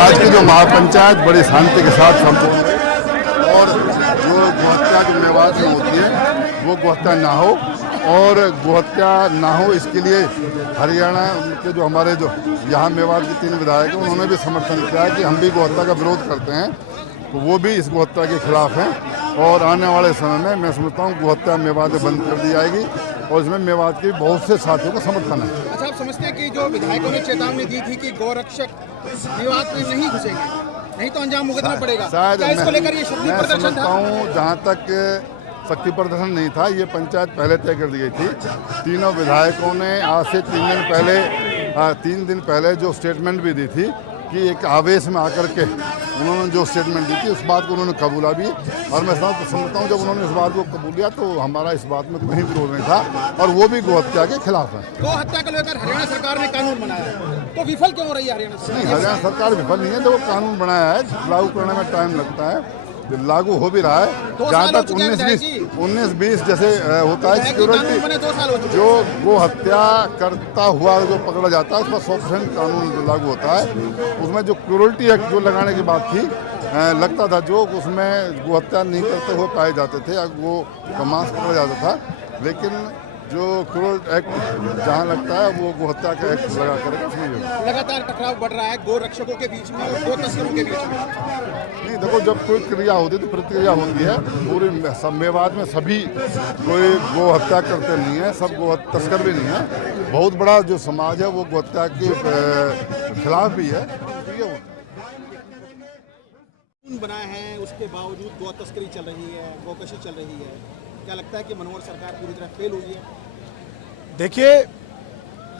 आज की जो महापंचायत बड़ी शांति के साथ संपन्न है और जो गोहत्या जो मेवात में होती है वो गोहत्या ना हो और गोहत्या ना हो इसके लिए हरियाणा के जो हमारे जो यहाँ मेवात के 3 विधायक हैं उन्होंने भी समर्थन किया है कि हम भी गोहत्या का विरोध करते हैं, तो वो भी इस गोहत्या के खिलाफ हैं और आने वाले समय में मैं समझता हूँ गोहत्या मेवात बंद कर दी जाएगी और इसमें मेवात के बहुत से साथियों का समर्थन है। अच्छा, आप समझते हैं कि जो विधायकों ने चेतावनी दी थी कि गौरक्षक मेवात में नहीं घुसेंगे, नहीं तो अंजाम भुगतना पड़ेगा, शायद इसको लेकर ये शक्ति प्रदर्शन था? जहाँ तक शक्ति प्रदर्शन नहीं था, ये पंचायत पहले तय कर दी गई थी। तीनों विधायकों ने आज से 3 दिन पहले जो स्टेटमेंट भी दी थी कि एक आवेश में आकर के उन्होंने जो स्टेटमेंट दी थी उस बात को उन्होंने कबूला भी और मैं समझता हूँ जब उन्होंने इस बात को कबूल किया तो हमारा इस बात में कहीं विरोध नहीं था और वो भी गोहत्या के खिलाफ है। गोहत्या को लेकर हरियाणा सरकार ने कानून बनाया है, तो विफल क्यों हो रही है हरियाणा सरकार? नहीं, हरियाणा सरकार विफल नहीं है, जो कानून बनाया है लागू करने में टाइम लगता है, लागू हो भी रहा है। जहाँ तक 19-20 जैसे होता है सिक्योरिटी जो गो हत्या करता हुआ जो पकड़ा जाता है उस पर 100% कानून लागू होता है। उसमें जो क्रूरल्टी एक्ट जो लगाने की बात थी लगता था जो उसमें गो हत्या नहीं करते हुए पाए जाते थे या वो मांस पकड़ा जाता था, लेकिन जो क्रूरल एक्ट जहाँ लगता है वो गो हत्या का एक्ट लगा करेगा उसमें लगातार टकराव बढ़ रहा है गो रक्षकों के बीच में और गो तस्करों के बीच में। नहीं देखो, जब कोई क्रिया होती है तो प्रतिक्रिया होती है। पूरे मेवात में सभी कोई गो हत्या करते नहीं है, सब गो तस्कर भी नहीं है। बहुत बड़ा जो समाज है वो गो हत्या के खिलाफ भी है। बनाए हैं उसके बावजूद गो तस्करी चल रही है, गोकशी चल रही है, क्या लगता है कि मनोहर सरकार पूरी तरह फेल हुई है? देखिए,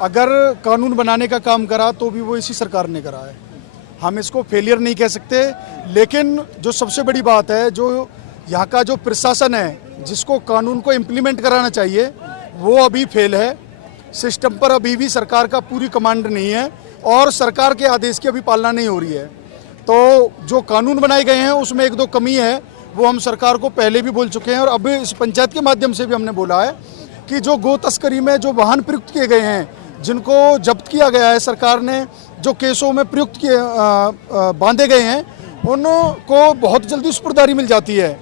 अगर कानून बनाने का काम करा तो भी वो इसी सरकार ने करा है, हम इसको फेलियर नहीं कह सकते। लेकिन जो सबसे बड़ी बात है, जो यहाँ का जो प्रशासन है जिसको कानून को इम्प्लीमेंट कराना चाहिए वो अभी फेल है। सिस्टम पर अभी भी सरकार का पूरी कमांड नहीं है और सरकार के आदेश की अभी पालना नहीं हो रही है। तो जो कानून बनाए गए हैं उसमें 1-2 कमी है, वो हम सरकार को पहले भी बोल चुके हैं और अब इस पंचायत के माध्यम से भी हमने बोला है कि जो गो तस्करी में जो वाहन प्रयुक्त किए गए हैं, जिनको जब्त किया गया है, सरकार ने जो केसों में प्रयुक्त किए बांधे गए हैं, उनको बहुत जल्दी सुपुर्दारी मिल जाती है।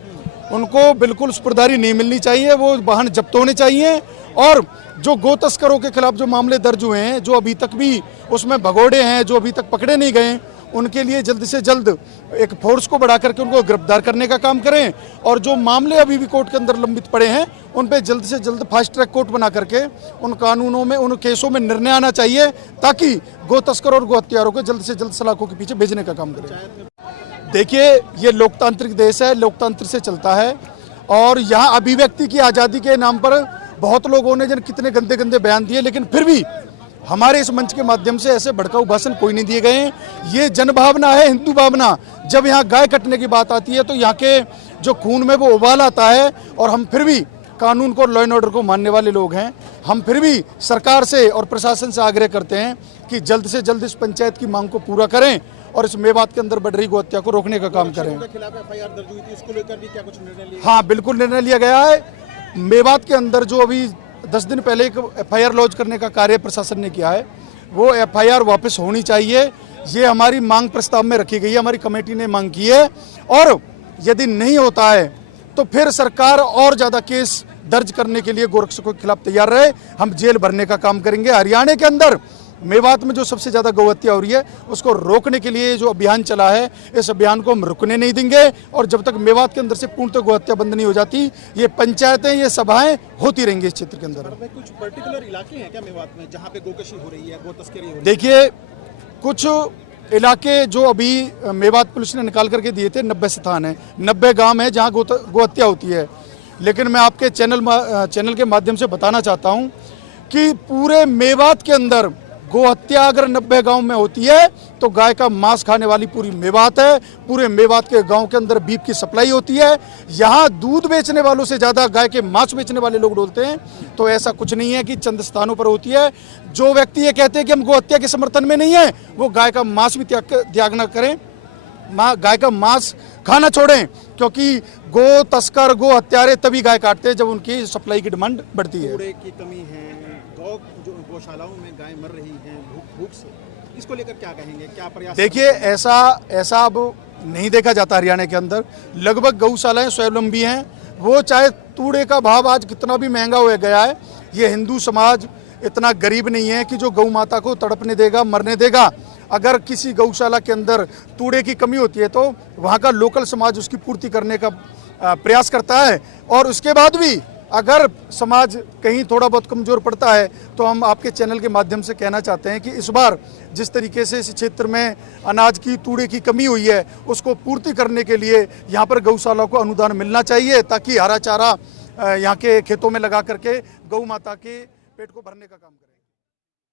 उनको बिल्कुल सुपुर्दारी नहीं मिलनी चाहिए, वो वाहन जब्त होने चाहिए। और जो गो तस्करों के खिलाफ जो मामले दर्ज हुए हैं, जो अभी तक भी उसमें भगोड़े हैं, जो अभी तक पकड़े नहीं गए, उनके लिए जल्द से जल्द एक फोर्स को बढ़ा करके उनको गिरफ्तार करने का काम करें। और जो मामले अभी भी कोर्ट के अंदर लंबित पड़े हैं उन पे जल्द से जल्द फास्ट ट्रैक कोर्ट बना करके उन कानूनों में, उन केसों में निर्णय आना चाहिए ताकि गो तस्कर और गो हत्यारों को जल्द से जल्द सलाखों के पीछे भेजने का काम करें। देखिए, ये लोकतांत्रिक देश है, लोकतंत्र से चलता है और यहाँ अभिव्यक्ति की आज़ादी के नाम पर बहुत लोगों ने जिन कितने गंदे गंदे बयान दिए, लेकिन फिर भी हमारे इस मंच के माध्यम से ऐसे भड़काऊ भाषण कोई नहीं दिए गए। ये जनभावना है, हिंदू भावना। जब यहाँ गाय कटने की बात आती है तो यहाँ के जो खून में वो उबाल आता है और हम फिर भी कानून को, लॉ एंड ऑर्डर को मानने वाले लोग हैं। हम फिर भी सरकार से और प्रशासन से आग्रह करते हैं कि जल्द से जल्द इस पंचायत की मांग को पूरा करें और इस मेवात के अंदर बढ़ रही गो हत्या को रोकने का काम करें। हाँ, बिल्कुल निर्णय लिया गया है। मेवात के अंदर जो अभी 10 दिन पहले एक FIR लॉन्च करने का कार्य प्रशासन ने किया है, वो FIR वापस होनी चाहिए। ये हमारी मांग प्रस्ताव में रखी गई है, हमारी कमेटी ने मांग की है। और यदि नहीं होता है तो फिर सरकार और ज़्यादा केस दर्ज करने के लिए गोरक्षकों के खिलाफ तैयार रहे। हम जेल भरने का काम करेंगे। हरियाणा के अंदर मेवात में जो सबसे ज़्यादा गौ हत्या हो रही है उसको रोकने के लिए जो अभियान चला है, इस अभियान को हम रुकने नहीं देंगे। और जब तक मेवात के अंदर से पूर्णतः गौ हत्या बंद नहीं हो जाती, ये पंचायतें, ये सभाएं होती रहेंगी इस क्षेत्र के अंदर। कुछ पर्टिकुलर इलाके हैं क्या मेवात में जहाँ पे गोकशी हो रही है, गो तस्करी हो रही है? देखिए, कुछ इलाके जो अभी मेवात पुलिस ने निकाल करके दिए थे 90 स्थान है, 90 गांव है जहां गो हत्या होती है। लेकिन मैं आपके चैनल के माध्यम से बताना चाहता हूं कि पूरे मेवात के अंदर गो हत्या अगर 90 गांव में होती है तो गाय का मांस खाने वाली पूरी मेवात है। पूरे मेवात के गांव के अंदर बीफ की सप्लाई होती है। यहाँ दूध बेचने वालों से ज़्यादा गाय के मांस बेचने वाले लोग डोलते हैं। तो ऐसा कुछ नहीं है कि चंद स्थानों पर होती है। जो व्यक्ति ये कहते हैं कि हम गो हत्या के समर्थन में नहीं है, वो गाय का मांस भी त्याग न करें, गाय का मांस खाना छोड़ें, क्योंकि गो तस्कर गो हत्यारे तभी गाय काटते हैं जब उनकी सप्लाई की डिमांड बढ़ती है। कूड़े की कमी है, गौशालाओं में गाय मर रही हैं भूख से, इसको लेकर क्या कहेंगे, क्या प्रयास? देखिए ऐसा अब नहीं देखा जाता हरियाणा के अंदर। लगभग गौशालाएं स्वावलंबी हैं। वो चाहे तूड़े का भाव आज कितना भी महंगा हो गया है, ये हिंदू समाज इतना गरीब नहीं है कि जो गौ माता को तड़पने देगा, मरने देगा। अगर किसी गौशाला के अंदर तूड़े की कमी होती है तो वहाँ का लोकल समाज उसकी पूर्ति करने का प्रयास करता है। और उसके बाद भी अगर समाज कहीं थोड़ा बहुत कमज़ोर पड़ता है तो हम आपके चैनल के माध्यम से कहना चाहते हैं कि इस बार जिस तरीके से इस क्षेत्र में अनाज की तूड़े की कमी हुई है, उसको पूर्ति करने के लिए यहाँ पर गौशाला को अनुदान मिलना चाहिए, ताकि हरा चारा यहाँ के खेतों में लगा करके गौ माता के पेट को भरने का काम करें।